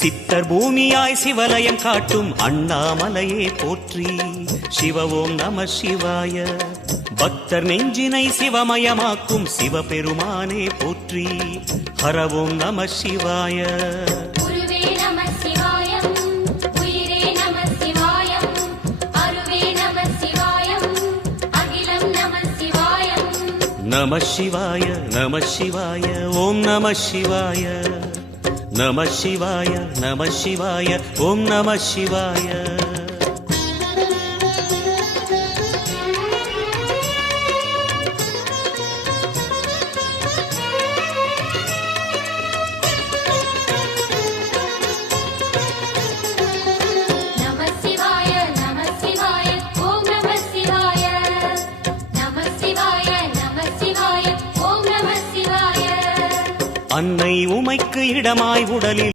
சித்தர் பூமியாய் சிவலயம் காட்டும் அண்ணாமலையே போற்றி. சிவ ஓம் நம சிவாய. பக்தர் நெஞ்சினை சிவமயமாக்கும் சிவபெருமானே போற்றி. ஹர ஓம் நம சிவாய. நம சிவாய நம சிவாய ஓம் நம சிவாய. நம சிவாய நம சிவாய ஓம் நம சிவாய. அன்னை உமைக்கு இடமாய் உடலில்